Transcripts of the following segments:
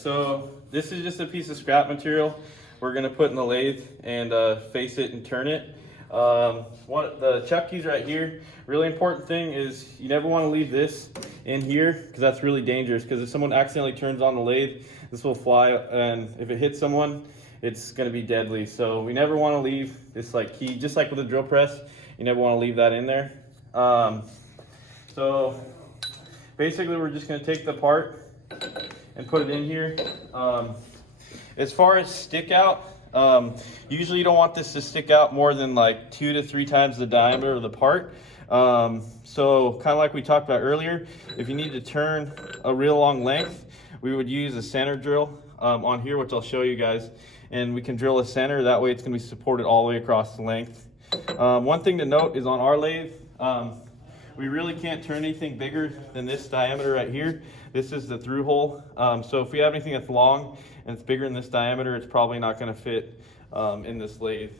So this is just a piece of scrap material we're gonna put in the lathe and face it and turn it. The chuck keys right here, really important thing is you never want to leave this in here because that's really dangerous, because if someone accidentally turns on the lathe, this will fly, and if it hits someone, it's going to be deadly. So we never want to leave this like key, just like with a drill press, you never want to leave that in there. So basically we're just going to take the part and put it in here. As far as stick out, usually you don't want this to stick out more than like 2 to 3 times the diameter of the part. So kind of like we talked about earlier, if you need to turn a real long length, we would use a center drill on here, which I'll show you guys, and we can drill a center. That way it's going to be supported all the way across the length. One thing to note is on our lathe, we really can't turn anything bigger than this diameter right here. This is the through hole. So if we have anything that's long and it's bigger than this diameter, it's probably not going to fit in this lathe.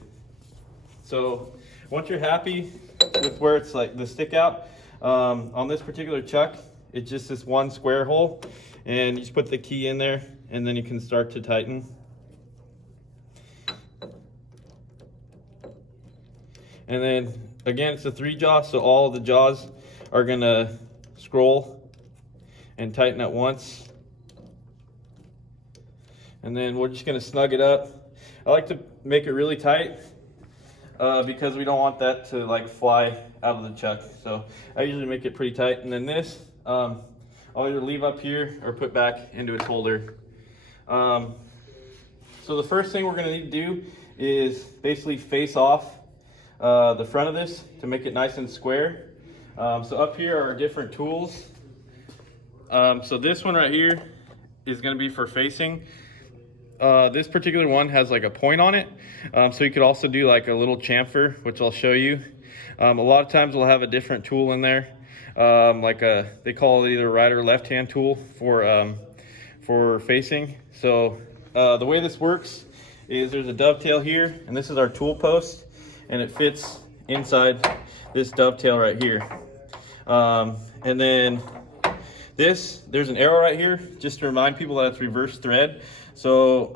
So once you're happy with where it's like the stick out, on this particular chuck, it's just this one square hole, and you just put the key in there and then you can start to tighten. And then again, it's a 3 jaw, so all the jaws are gonna scroll and tighten at once. And then we're just gonna snug it up. I like to make it really tight because we don't want that to like fly out of the chuck. So I usually make it pretty tight. And then this, I'll either leave up here or put back into its holder. So the first thing we're gonna need to do is basically face off the front of this to make it nice and square. So up here are different tools. So this one right here is going to be for facing. This particular one has like a point on it. So you could also do like a little chamfer, which I'll show you. A lot of times we'll have a different tool in there. They call it either right or left hand tool for facing. So the way this works is there's a dovetail here, and this is our tool post, and it fits inside this dovetail right here. And then there's an arrow right here just to remind people that it's reverse thread. So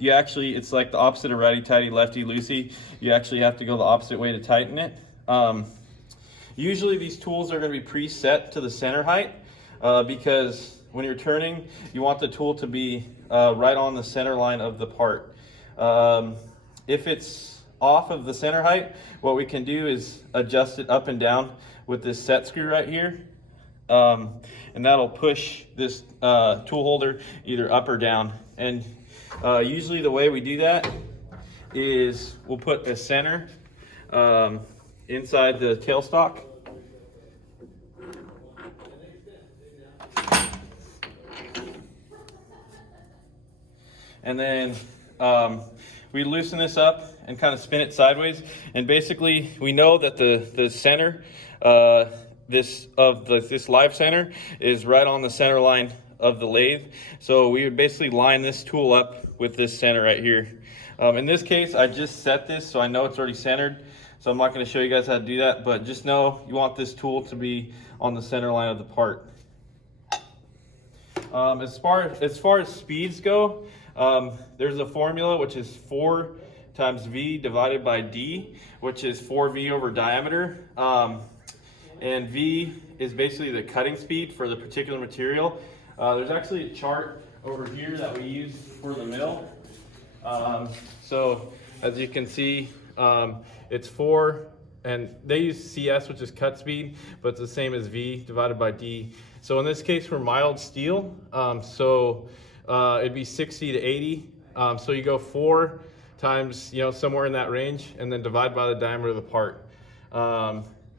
it's like the opposite of righty tighty, lefty loosey. You actually have to go the opposite way to tighten it. Usually these tools are going to be preset to the center height because when you're turning, you want the tool to be right on the center line of the part. If it's off of the center height, what we can do is adjust it up and down with this set screw right here, and that'll push this tool holder either up or down. And usually the way we do that is we'll put a center inside the tailstock, and then we loosen this up and kind of spin it sideways. And basically we know that the center, this live center is right on the center line of the lathe. So we would basically line this tool up with this center right here. In this case, I just set this, so I know it's already centered. So I'm not going to show you guys how to do that, but just know you want this tool to be on the center line of the part. As far as speeds go, there's a formula which is 4 times V divided by D, which is 4V over diameter. And V is basically the cutting speed for the particular material. There's actually a chart over here that we use for the mill. So as you can see, it's 4, and they use CS, which is cut speed, but it's the same as V divided by D. So in this case, for mild steel, it'd be 60 to 80. So you go 4 times, somewhere in that range, and then divide by the diameter of the part.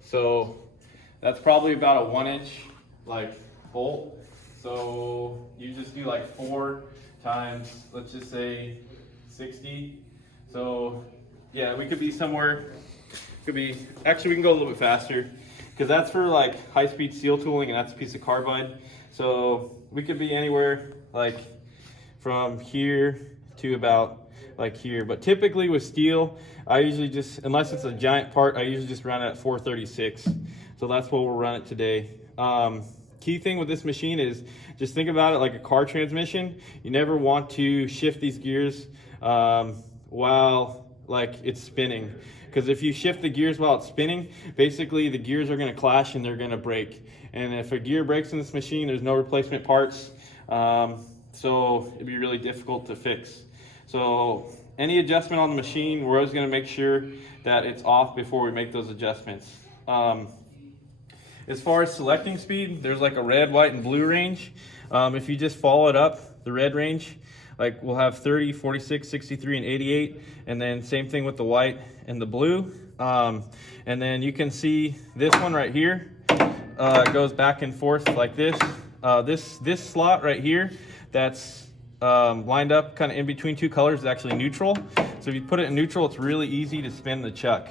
So that's probably about a 1-inch bolt. So you just do 4 times, let's just say 60. So yeah, we could be somewhere, actually we can go a little bit faster, because that's for high-speed steel tooling, and that's a piece of carbide. So we could be anywhere from here to about here. But typically with steel, I usually just, unless it's a giant part, I usually just run it at 436. So that's what we'll run it today. key thing with this machine is just think about it like a car transmission. You never want to shift these gears while like it's spinning, because if you shift the gears while it's spinning, basically the gears are going to clash and they're going to break. And if a gear breaks in this machine, there's no replacement parts, so it'd be really difficult to fix. So any adjustment on the machine, we're always going to make sure that it's off before we make those adjustments. As far as selecting speed, there's like a red, white, and blue range. If you just follow it up, the red range, like we'll have 30, 46, 63, and 88, and then same thing with the white and the blue. And then you can see this one right here goes back and forth like this. This slot right here, that's lined up kind of in between two colors, is actually neutral. So if you put it in neutral, it's really easy to spin the chuck.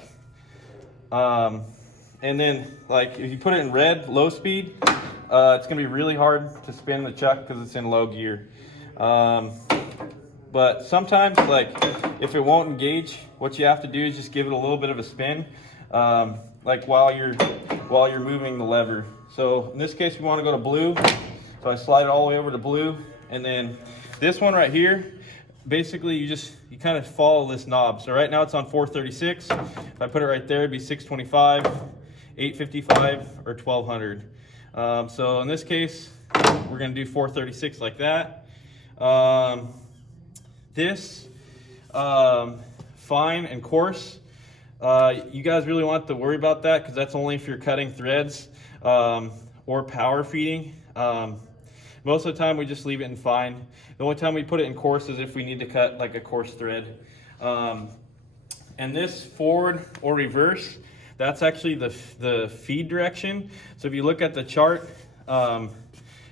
And then like if you put it in red, low speed, it's gonna be really hard to spin the chuck because it's in low gear. But sometimes, like if it won't engage, what you have to do is just give it a little bit of a spin, like while you're moving the lever. So in this case, we want to go to blue. So I slide it all the way over to blue, and then this one right here, basically you kind of follow this knob. So right now it's on 436. If I put it right there, it'd be 625, 855, or 1200. So in this case, we're going to do 436 like that. This fine and coarse, you guys really want to worry about that because that's only if you're cutting threads or power feeding. Most of the time we just leave it in fine. The only time we put it in coarse is if we need to cut like a coarse thread. And this forward or reverse, that's actually the feed direction. So if you look at the chart,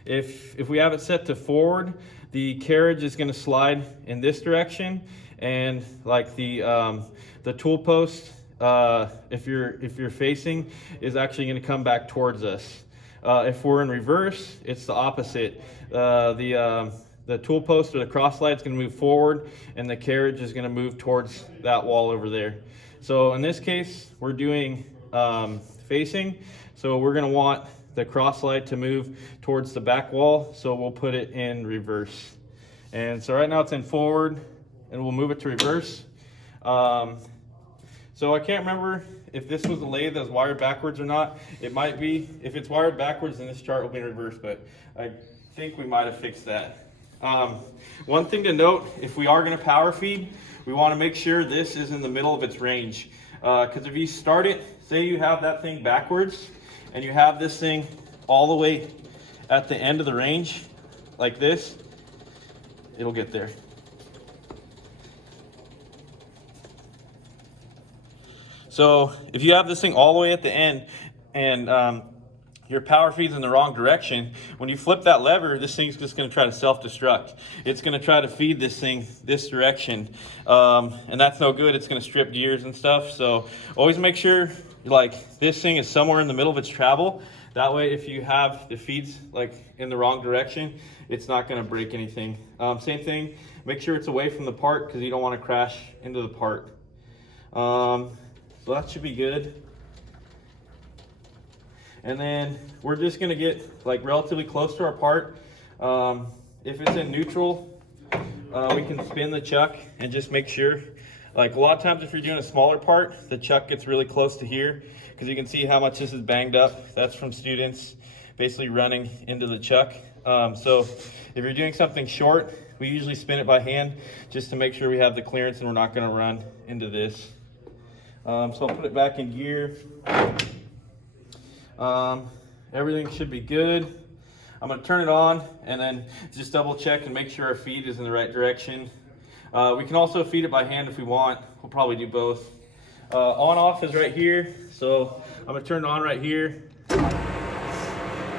if we have it set to forward, the carriage is going to slide in this direction, and like the tool post, if you're facing, is actually going to come back towards us. If we're in reverse, it's the opposite. The tool post or the cross slide is going to move forward, and the carriage is going to move towards that wall over there. So in this case, we're doing facing, so we're going to want the cross slide to move towards the back wall, so we'll put it in reverse. And so right now it's in forward, and we'll move it to reverse. So I can't remember if this was a lathe that was wired backwards or not. It might be. If it's wired backwards, then this chart will be in reverse, but I think we might have fixed that. One thing to note, if we are going to power feed, we want to make sure this is in the middle of its range. Because if you start it, say you have that thing backwards, and you have this thing all the way at the end of the range, like this, it'll get there. So if you have this thing all the way at the end, and your power feeds in the wrong direction, when you flip that lever, this thing's just going to try to self-destruct. It's going to try to feed this thing this direction, and that's no good. It's going to strip gears and stuff. So always make sure like this thing is somewhere in the middle of its travel. That way, if you have the feeds like in the wrong direction, it's not going to break anything. Same thing, make sure it's away from the part because you don't want to crash into the part. So that should be good. And then we're just going to get like relatively close to our part. If it's in neutral, we can spin the chuck and just make sure. Like a lot of times if you're doing a smaller part, the chuck gets really close to here because you can see how much this is banged up. That's from students basically running into the chuck. So if you're doing something short, we usually spin it by hand just to make sure we have the clearance and we're not going to run into this. So I'll put it back in gear. Everything should be good. I'm going to turn it on and then just double check and make sure our feed is in the right direction. We can also feed it by hand if we want. We'll probably do both. On off is right here. So I'm going to turn it on right here.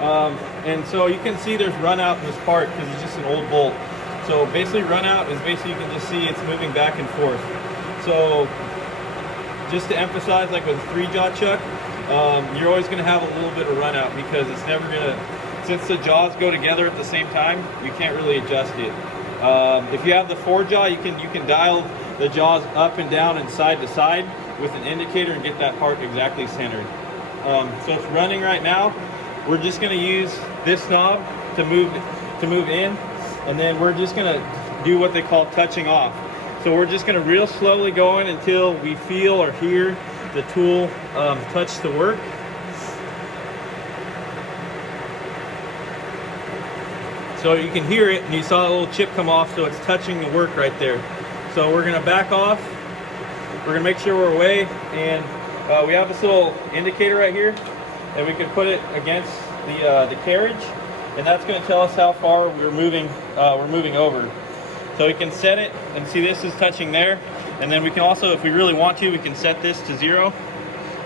And so you can see there's run out in this part because it's just an old bolt. So basically run out is basically you can just see it's moving back and forth. So just to emphasize, like with a 3-jaw chuck, you're always going to have a little bit of run out because it's never going to, since the jaws go together at the same time, you can't really adjust it. If you have the 4-jaw, you can dial the jaws up and down and side to side with an indicator and get that part exactly centered. So it's running right now. we're just going to use this knob to move in, and then we're just going to do what they call touching off. So we're just going to real slowly go in until we feel or hear the tool touch the work. So you can hear it, and you saw a little chip come off, so it's touching the work right there. So we're going to back off. We're going to make sure we're away, and we have this little indicator right here, and we can put it against the carriage, and that's going to tell us how far we're moving over. So we can set it, and see this is touching there, and then we can also, if we really want to, we can set this to 0,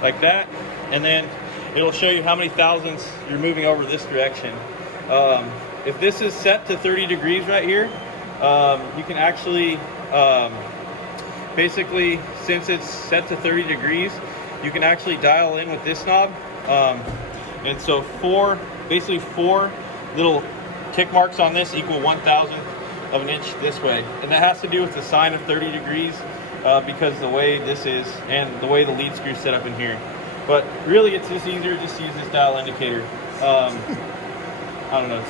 like that, and then it'll show you how many thousandths you're moving over this direction. If this is set to 30 degrees right here, you can actually, basically, since it's set to 30 degrees, you can actually dial in with this knob. And so basically four little tick marks on this equal 1/1000th of an inch this way. And that has to do with the sine of 30 degrees because the way this is and the way the lead screw is set up in here. But really it's just easier just to use this dial indicator. I don't know,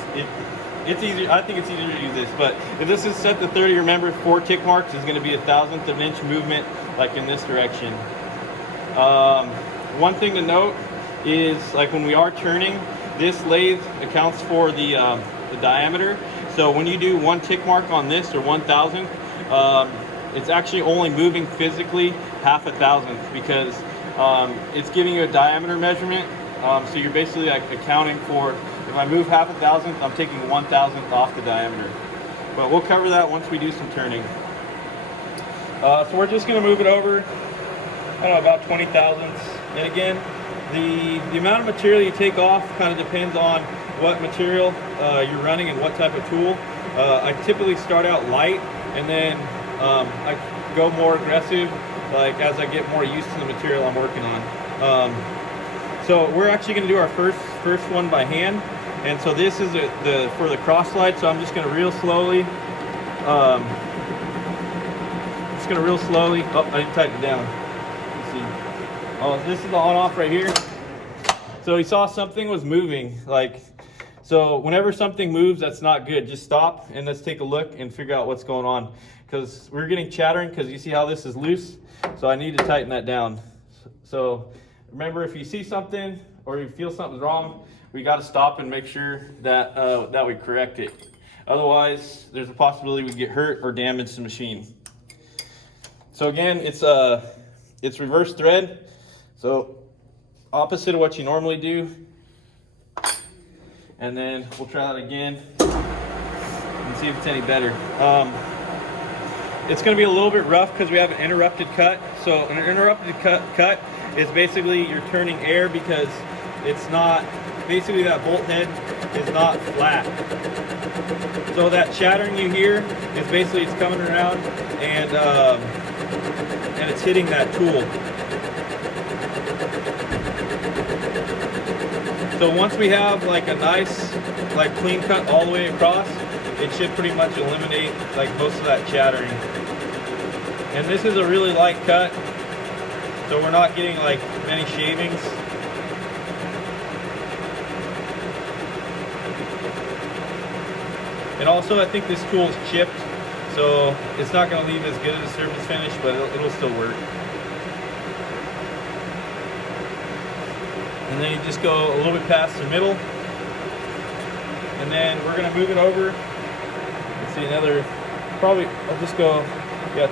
it's easier. I think it's easier to use this, but if this is set to 30, remember 4 tick marks is going to be 1/1000th of an inch movement, like in this direction. One thing to note is, like when we are turning, this lathe accounts for the diameter. So when you do 1 tick mark on this, or 1/1000th, it's actually only moving physically 1/1000th because it's giving you a diameter measurement. So you're basically like accounting for, if I move 1/1000th, I'm taking 1/1000th off the diameter. But we'll cover that once we do some turning. So we're just going to move it over, I don't know, about 20 thousandths. And again, the amount of material you take off kind of depends on what material you're running and what type of tool. I typically start out light, and then I go more aggressive like as I get more used to the material I'm working on. So we're actually going to do our first one by hand, and so this is for the cross slide. So I'm just going to real slowly. Oh, I didn't tighten it down. Let's see. Oh, this is the on-off right here. So he saw something was moving. So whenever something moves, that's not good. Just stop and let's take a look and figure out what's going on. Because we're getting chattering because you see how this is loose. So I need to tighten that down. So remember, if you see something or you feel something's wrong, we got to stop and make sure that that we correct it. Otherwise, there's a possibility we get hurt or damage the machine. So again, it's reverse thread. So opposite of what you normally do. And then we'll try that again and see if it's any better. It's going to be a little bit rough because we have an interrupted cut. So an interrupted cut is basically you're turning air because it's not, basically that bolt head is not flat. So that chattering you hear is basically it's coming around and it's hitting that tool. So once we have like a nice clean cut all the way across, it should pretty much eliminate most of that chattering. And this is a really light cut, so we're not getting many shavings. And also I think this tool is chipped, so it's not going to leave as good as a surface finish, but it'll still work. And then you just go a little bit past the middle, and then we're going to move it over. Let's see, another, probably, I'll just go,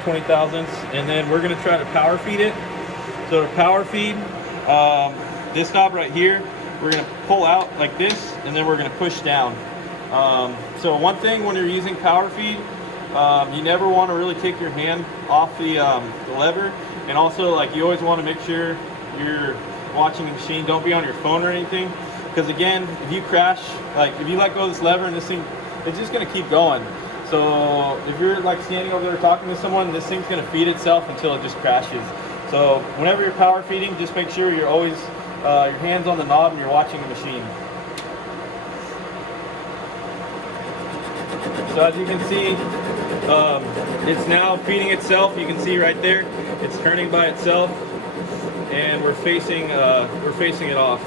20 thousandths, and then we're going to try to power feed it. So to power feed, this knob right here, we're going to pull out like this, and then we're going to push down. So one thing when you're using power feed, you never want to really take your hand off the lever, and also you always want to make sure you're watching the machine. Don't be on your phone or anything, because again, if you crash, if you let go of this lever and this thing, it's just going to keep going. So if you're standing over there talking to someone, this thing's going to feed itself until it just crashes. So whenever you're power feeding, just make sure you're always your hands on the knob and you're watching the machine. So as you can see, it's now feeding itself. You can see right there, it's turning by itself, and we're facing it off.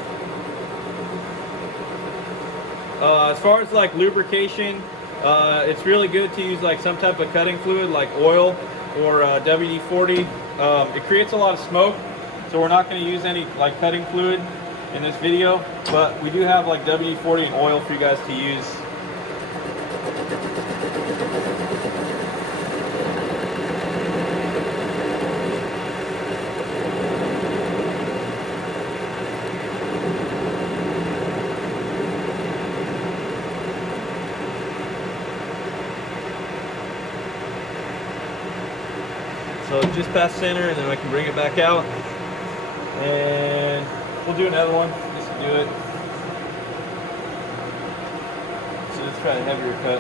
As far as like lubrication, it's really good to use like some type of cutting fluid like oil or WD-40. It creates a lot of smoke, so we're not going to use any like cutting fluid in this video, but we do have like WD-40 and oil for you guys to use. So just past center, and then I can bring it back out, and we'll do another one just to do it. So let's try a heavier cut.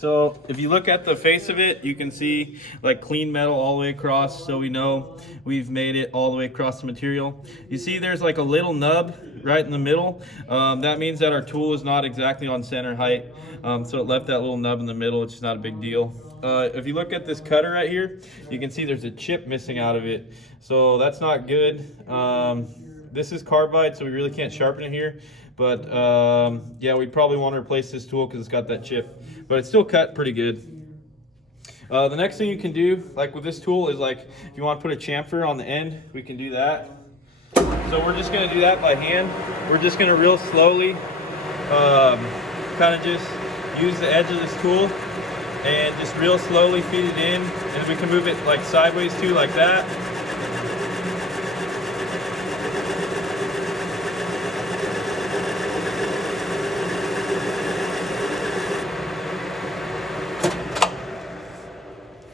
So if you look at the face of it, you can see like clean metal all the way across, so we know we've made it all the way across the material. You see there's like a little nub right in the middle. That means that our tool is not exactly on center height, so it left that little nub in the middle. It's just not a big deal. If you look at this cutter right here, you can see there's a chip missing out of it, so that's not good. This is carbide, so we really can't sharpen it here, but yeah, we probably want to replace this tool because it's got that chip, but it's still cut pretty good. The next thing you can do, like with this tool, is like if you want to put a chamfer on the end, we can do that. So we're just going to do that by hand. We're just going to real slowly kind of just use the edge of this tool and just real slowly feed it in, and we can move it like sideways too, like that.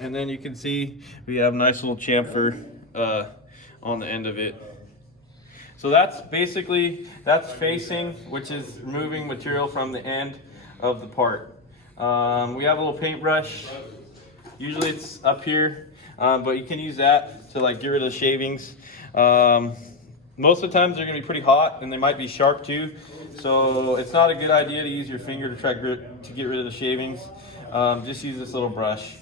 And then you can see we have a nice little chamfer on the end of it. So that's basically, that's facing, which is removing material from the end of the part. We have a little paintbrush. Usually it's up here, but you can use that to like get rid of the shavings. Most of the times they're gonna be pretty hot and they might be sharp too. So it's not a good idea to use your finger to try to get rid of the shavings. Just use this little brush.